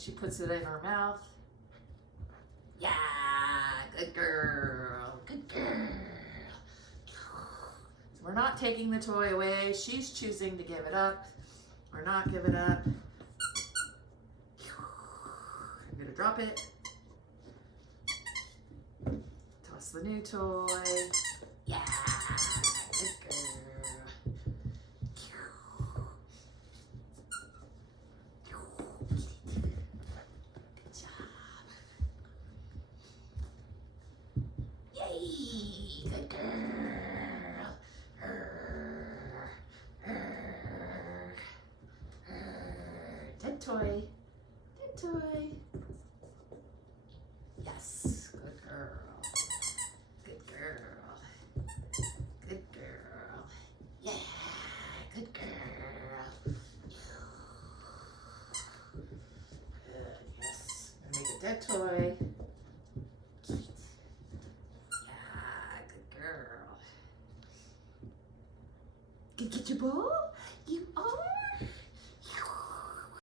she puts it in her mouth. Yeah, good girl, good girl. So we're not taking the toy away. She's choosing to give it up or not give it up. I'm gonna drop it. Toss the new toy. Yeah, good girl. Good job. Yay, good girl. Dead toy. Dead toy. Yes, good girl. Good girl. Good girl. Yeah, good girl. Good, yes. I'm gonna make a dead toy.